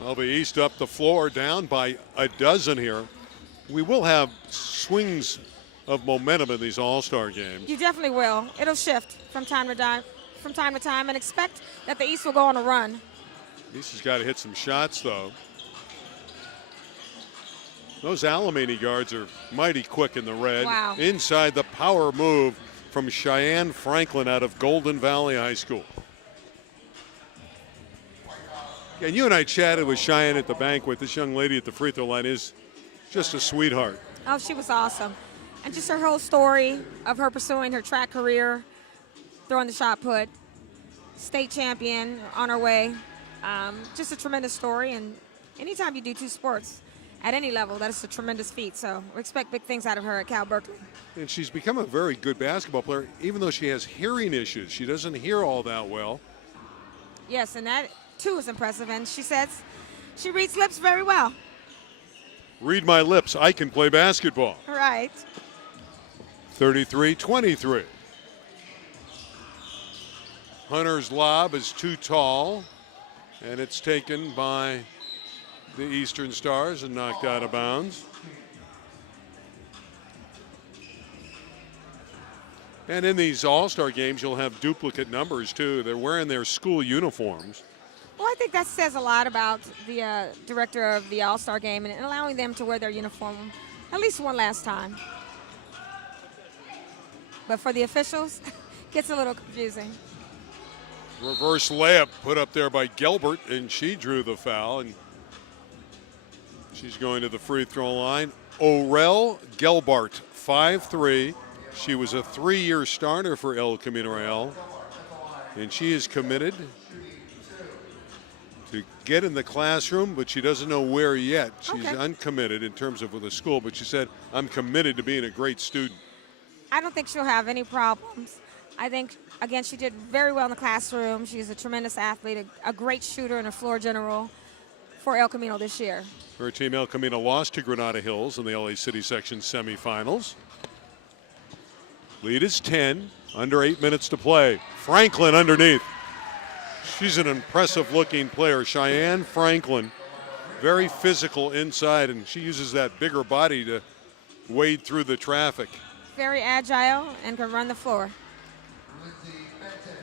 Well, the East up the floor, down by a dozen here. We will have swings of momentum in these All-Star games. You definitely will. It'll shift from time to time, and expect that the East will go on a run. East has got to hit some shots, though. Those Alamany guards are mighty quick in the red. Wow. Inside, the power move from Cheyenne Franklin out of Golden Valley High School. And you and I chatted with Cheyenne at the banquet. This young lady at the free throw line is just a sweetheart. Oh, she was awesome. And just her whole story of her pursuing her track career, throwing the shot put, state champion on her way. Just a tremendous story. And anytime you do two sports at any level, that is a tremendous feat. So we expect big things out of her at Cal Berkeley. And she's become a very good basketball player, even though she has hearing issues. She doesn't hear all that well. Yes, and that too is impressive. And she says she reads lips very well. Read my lips, I can play basketball. Right. 33-23. Hunter's lob is too tall, and it's taken by the Eastern Stars and knocked out of bounds. And in these All-Star games, you'll have duplicate numbers, too. They're wearing their school uniforms. Well, I think that says a lot about the director of the All-Star game and allowing them to wear their uniform at least one last time. But for the officials, gets a little confusing. Reverse layup put up there by Gelbert, and she drew the foul. And she's going to the free throw line. Orel Gelbart, 5'3". She was a 3-year starter for El Camino Real, and she is committed to get in the classroom, but she doesn't know where yet. She's uncommitted in terms of the school, but she said, I'm committed to being a great student. I don't think she'll have any problems. I think, again, she did very well in the classroom. She's a tremendous athlete, a great shooter, and a floor general for El Camino this year. Her team, El Camino, lost to Granada Hills in the LA City section semifinals. Lead is 10, under 8 minutes to play. Franklin underneath. She's an impressive-looking player. Cheyenne Franklin, very physical inside, and she uses that bigger body to wade through the traffic. Very agile and can run the floor.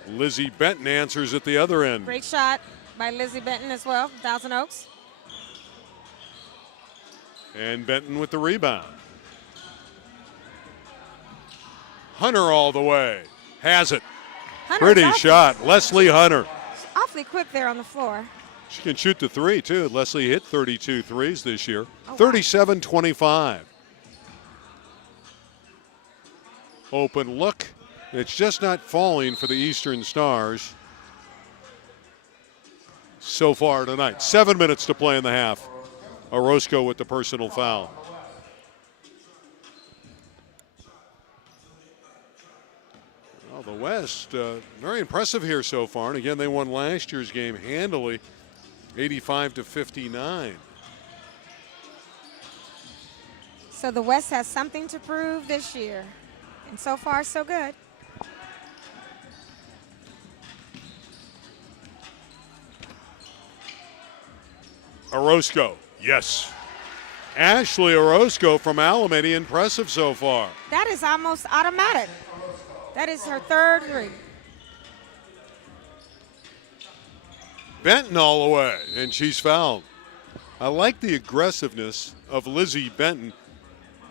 Lizzie Benton answers at the other end. Great shot by Lizzie Benton as well, Thousand Oaks. And Benton with the rebound. Hunter all the way. Has it. Pretty shot. Leslie Hunter. Awfully quick there on the floor. She can shoot the three, too. Leslie hit 32 threes this year. Oh, 37-25. Open look. It's just not falling for the Eastern Stars so far tonight. 7 minutes to play in the half. Orozco with the personal foul. Well, the West, very impressive here so far. And again, they won last year's game handily, 85-59. So the West has something to prove this year. And so far, so good. Orozco, yes. Ashley Orozco from Alamany, impressive so far. That is almost automatic. That is her third three. Benton all the way, and she's fouled. I like the aggressiveness of Lizzie Benton.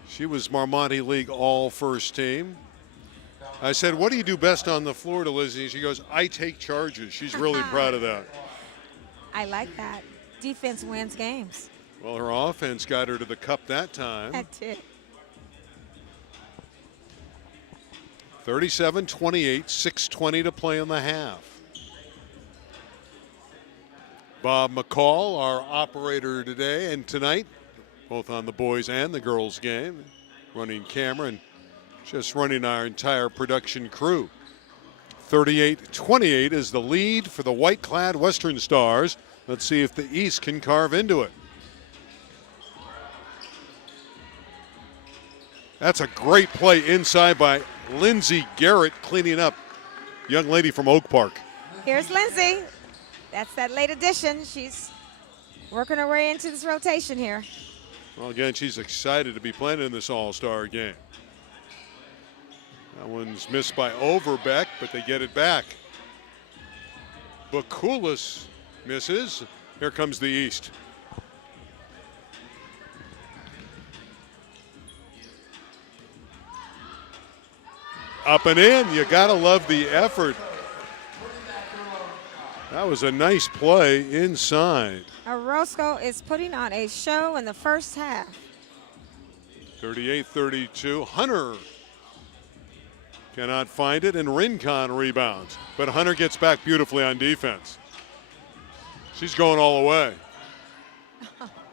She was Marmonte League all first team. I said, what do you do best on the floor to Lizzie? She goes, I take charges. She's really proud of that. I like that. Defense wins games. Well, her offense got her to the cup that time. That's it. 37-28, 6:20 to play in the half. Bob McCall, our operator today and tonight, both on the boys and the girls game, running camera and just running our entire production crew. 38-28 is the lead for the white-clad Western Stars. Let's see if the East can carve into it. That's a great play inside by Lindsey Garrett, cleaning up. Young lady from Oak Park. Here's Lindsay. That's that late addition. She's working her way into this rotation here. Well, again, she's excited to be playing in this All-Star game. That one's missed by Overbeck, but they get it back. Bakulis misses. Here comes the East. Up and in. You got to love the effort. That was a nice play inside. Orozco is putting on a show in the first half. 38-32. Hunter cannot find it, and Rincon rebounds. But Hunter gets back beautifully on defense. She's going all the way.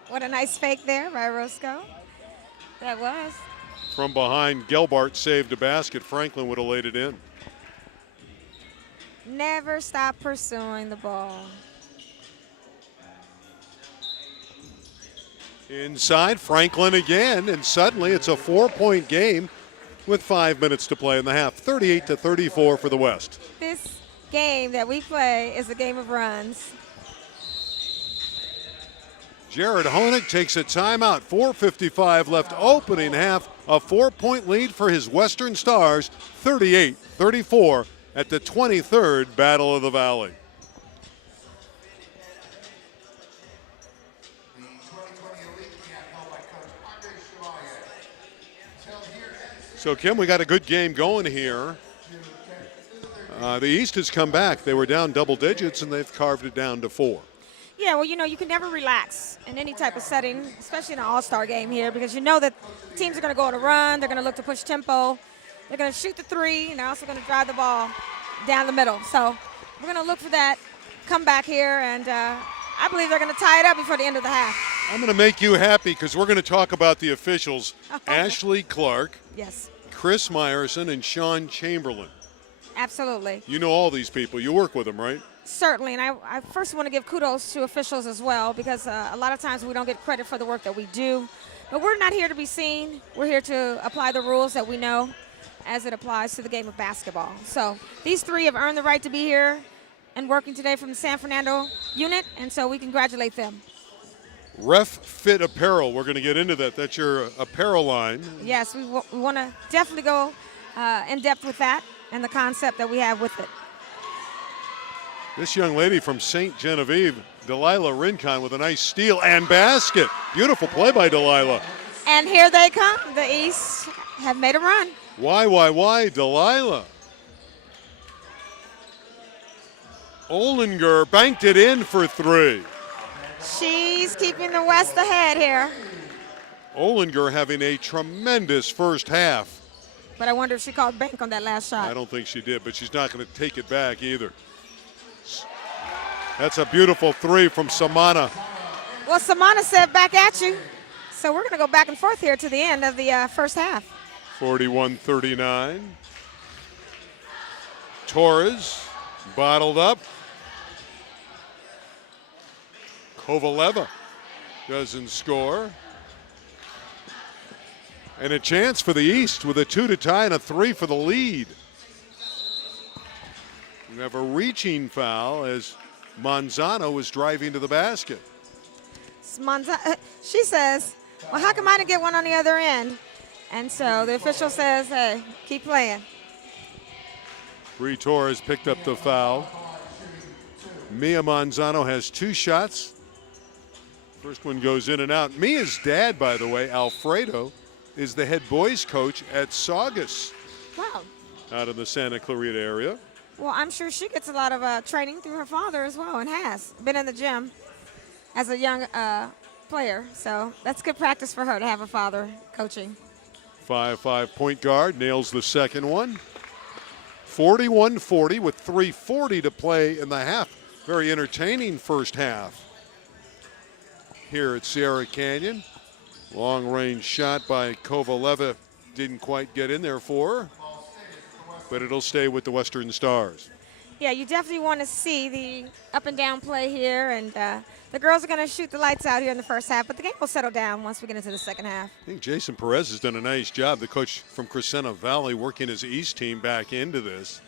What a nice fake there by Orozco. That was. From behind, Gelbart saved a basket. Franklin would have laid it in. Never stop pursuing the ball. Inside, Franklin again, and suddenly it's a 4-point game with 5 minutes to play in the half. 38-34 for the West. This game that we play is a game of runs. Jared Honig takes a timeout. 4:55 left, opening half. A 4-point lead for his Western Stars. 38-34 at the 23rd Battle of the Valley. So, Kim, we got a good game going here. The East has come back. They were down double digits, and they've carved it down to 4. Yeah, well, you know, you can never relax in any type of setting, especially in an all-star game here, because you know that teams are going to go on a run. They're going to look to push tempo. They're going to shoot the three, and they're also going to drive the ball down the middle. So we're going to look for that comeback here, and I believe they're going to tie it up before the end of the half. I'm going to make you happy because we're going to talk about the officials. Ashley Clark, Yes, Chris Meyerson, and Sean Chamberlain. absolutely. You know all these people. You work with them, right? Certainly, and I first want to give kudos to officials as well, because a lot of times we don't get credit for the work that we do. But we're not here to be seen. We're here to apply the rules that we know as it applies to the game of basketball. So these three have earned the right to be here and working today from the San Fernando unit, and so we congratulate them. Ref Fit Apparel. We're going to get into that. That's your apparel line. Yes, we want to definitely go in depth with that and the concept that we have with it. This young lady from St. Genevieve, Delilah Rincon, with a nice steal and basket. Beautiful play by Delilah. And here they come. The East have made a run. Why, Delilah? Olinger banked it in for 3. She's keeping the West ahead here. Olinger having a tremendous first half. But I wonder if she called bank on that last shot. I don't think she did, but she's not going to take it back either. That's a beautiful 3 from Samana. Well, Samana said back at you. So we're going to go back and forth here to the end of the first half. 41-39. Torres bottled up. Kovaleva doesn't score. And a chance for the East with a 2 to tie and a 3 for the lead. We have a reaching foul as Manzano is driving to the basket. She says, well, how come I didn't get one on the other end? And so the official says, hey, keep playing. Bree Torres picked up the foul. Mia Manzano has 2 shots. First one goes in and out. Mia's dad, by the way, Alfredo, is the head boys coach at Saugus. Wow. Out in the Santa Clarita area. Well, I'm sure she gets a lot of training through her father as well, and has been in the gym as a young player. So that's good practice for her to have a father coaching. 5'5" point guard nails the second one. 41-40 with 3:40 to play in the half. Very entertaining first half here at Sierra Canyon. Long range shot by Kovaleva didn't quite get in there for her, but it'll stay with the Western Stars. Yeah, you definitely want to see the up and down play here, and the girls are going to shoot the lights out here in the first half, but the game will settle down once we get into the second half. I think Jason Perez has done a nice job, the coach from Crescenta Valley, working his East team back into this.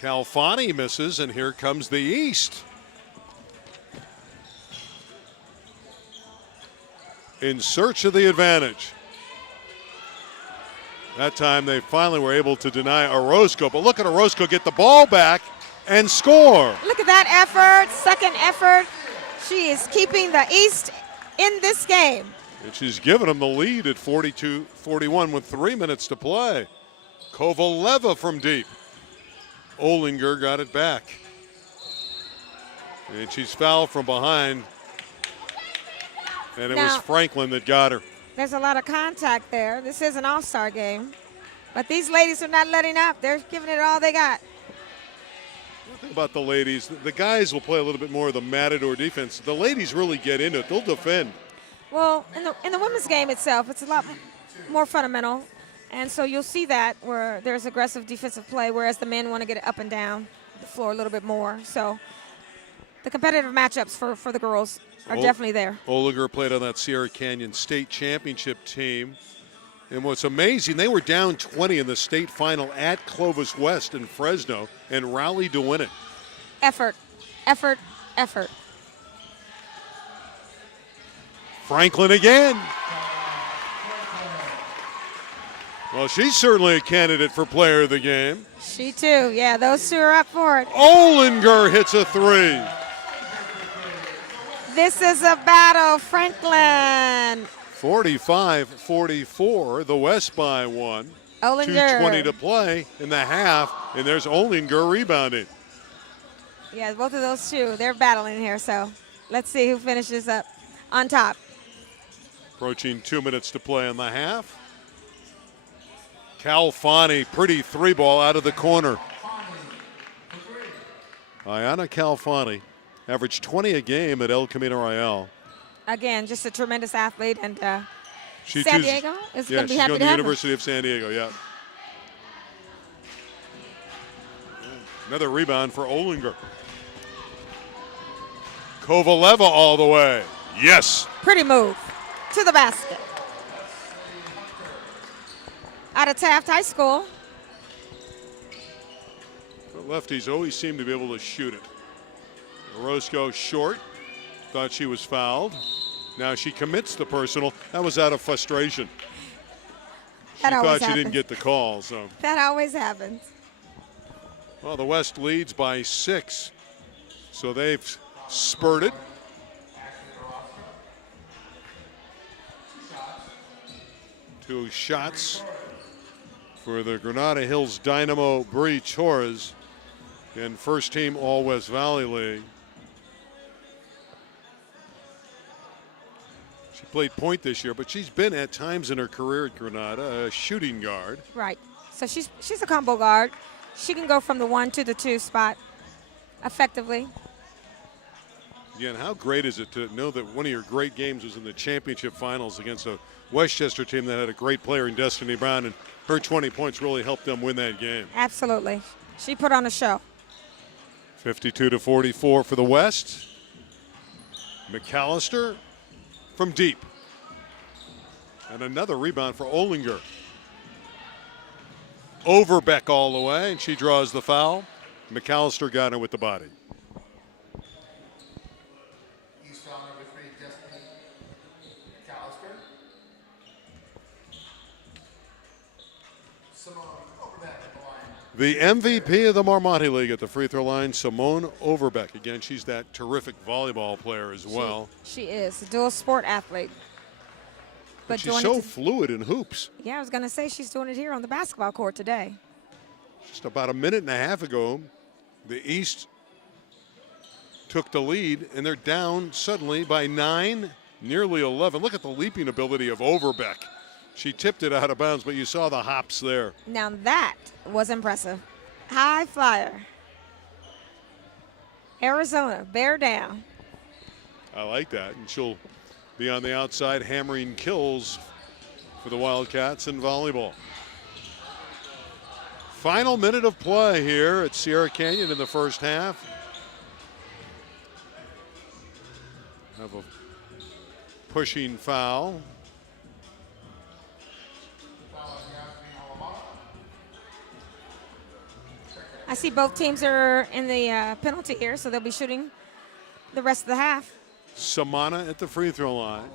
Calfani misses, and here comes the East. in search of the advantage. That time they finally were able to deny Orozco, but look at Orozco get the ball back and score. Look at that effort, second effort. She is keeping the East in this game. And she's given them the lead at 42-41 with 3 minutes to play. Kovaleva from deep. Olinger got it back. And she's fouled from behind. And it was Franklin that got her. There's a lot of contact there. This is an all-star game. But these ladies are not letting up. They're giving it all they got. One thing about the ladies, the guys will play a little bit more of the matador defense. The ladies really get into it. They'll defend. Well, in the women's game itself, it's a lot more fundamental. And so you'll see that where there's aggressive defensive play, whereas the men want to get it up and down the floor a little bit more. So the competitive matchups for the girls are definitely there. Olinger played on that Sierra Canyon State Championship team. And what's amazing, they were down 20 in the state final at Clovis West in Fresno and rallied to win it. Effort, effort, effort. Franklin again. Well, she's certainly a candidate for player of the game. She too. Yeah, those two are up for it. Olinger hits a three. This is a battle, Franklin. 45-44, the West by one. Olinger. 2:20 to play in the half, and there's Olinger rebounding. Yeah, both of those two, they're battling here, so let's see who finishes up on top. Approaching 2 minutes to play in the half. Calfani, pretty three ball out of the corner. Ayana Calfani averaged 20 a game at El Camino Royale. Again, just a tremendous athlete, and San Diego is yeah, going to be she's happy going to to have University of San Diego, yeah. Another rebound for Olinger. Kovaleva all the way. Yes. Pretty move to the basket. Out of Taft High School. The lefties always seem to be able to shoot it. Orozco short. Thought she was fouled. Now she commits the personal. That was out of frustration. She thought she didn't get the call. So that always happens. Well, the West leads by 6. So they've spurted. Two shots for the Granada Hills Dynamo Bree Torres in first team All West Valley League. She played point this year, but she's been at times in her career at Granada a shooting guard. Right. So she's a combo guard. She can go from the 1 to the 2 spot effectively. Again, how great is it to know that one of your great games was in the championship finals against a Westchester team that had a great player in Destiny Brown, and her 20 points really helped them win that game. Absolutely. She put on a show. 52-44 for the West. McAllister from deep. And another rebound for Olinger. Overbeck all the way, and she draws the foul. McAllister got her with the body. The MVP of the Marmonte League at the free throw line, Simone Overbeck. Again, she's that terrific volleyball player as well. She is a dual sport athlete. But she's so fluid in hoops. Yeah, I was going to say she's doing it here on the basketball court today. Just about a minute and a half ago, the East took the lead, and they're down suddenly by 9, nearly 11. Look at the leaping ability of Overbeck. She tipped it out of bounds, but you saw the hops there. Now that was impressive. High flyer. Arizona, bear down. I like that. And she'll be on the outside hammering kills for the Wildcats in volleyball. Final minute of play here at Sierra Canyon in the first half. Have a pushing foul. I see both teams are in the penalty here, so they'll be shooting the rest of the half. Samana at the free throw line.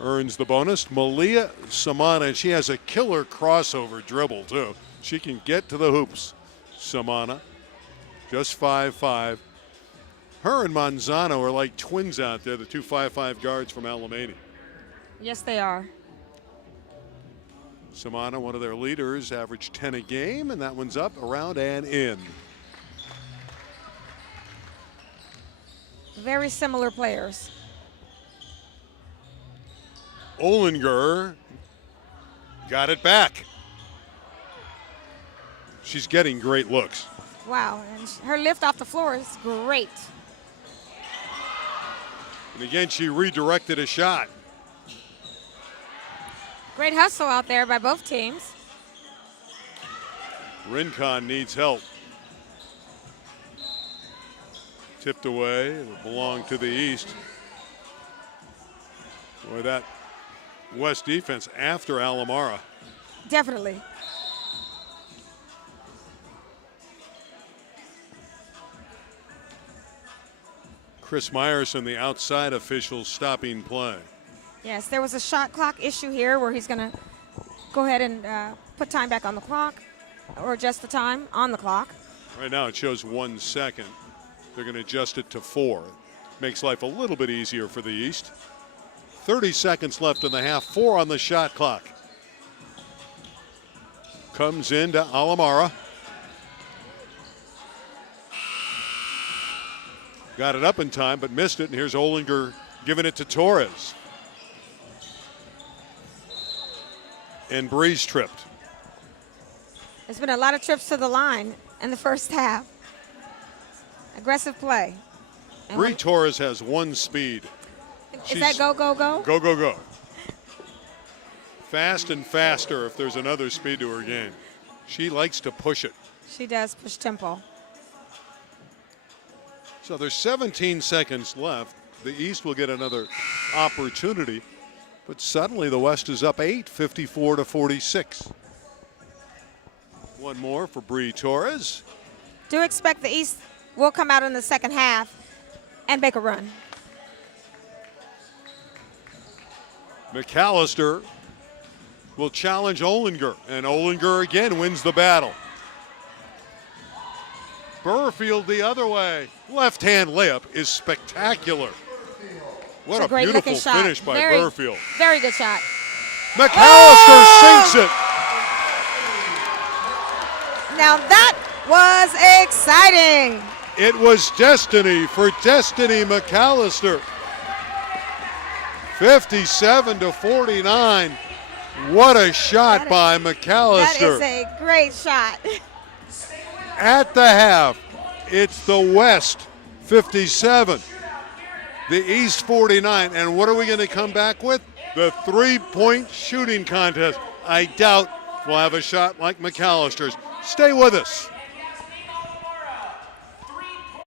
earns the bonus. Malia Samana, and she has a killer crossover dribble too. She can get to the hoops. Samana, just 5'5". Her and Manzano are like twins out there, the two 5'5" guards from Alameda. Yes, they are. Samana, one of their leaders, averaged 10 a game, and that one's up, around, and in. Very similar players. Olinger got it back. She's getting great looks. Wow, and her lift off the floor is great. And again, she redirected a shot. Great hustle out there by both teams. Rincon needs help. Tipped away, it'll belong to the East. Boy, that West defense after Alamara. Definitely. Chris Myerson, the outside official, stopping play. Yes, there was a shot clock issue here where he's going to go ahead and put time back on the clock, or adjust the time on the clock. Right now it shows 1 second. They're going to adjust it to 4. Makes life a little bit easier for the East. 30 seconds left in the half, 4 on the shot clock. Comes into Alamara. Got it up in time, but missed it, and here's Olinger giving it to Torres. And Breeze tripped. There's been a lot of trips to the line in the first half. Aggressive play. Bree Torres has 1 speed. Is that go, go, go? Go, go, go. Fast and faster if there's another speed to her game. She likes to push it. She does push tempo. So there's 17 seconds left. The East will get another opportunity, but suddenly the West is up 8, 54-46. One more for Bree Torres. Do expect the East will come out in the second half and make a run. McAllister will challenge Olinger, and Olinger again wins the battle. Burfield the other way. Left-hand layup is spectacular. What a beautiful finish by Burfield. Very good shot. McAllister sinks it. Now that was exciting. It was destiny for Destiny McAllister. 57-49. What a shot by McAllister. That is a great shot. At the half, it's the West 57, the East 49. And what are we going to come back with? The three-point shooting contest. I doubt we'll have a shot like McAllister's. Stay with us.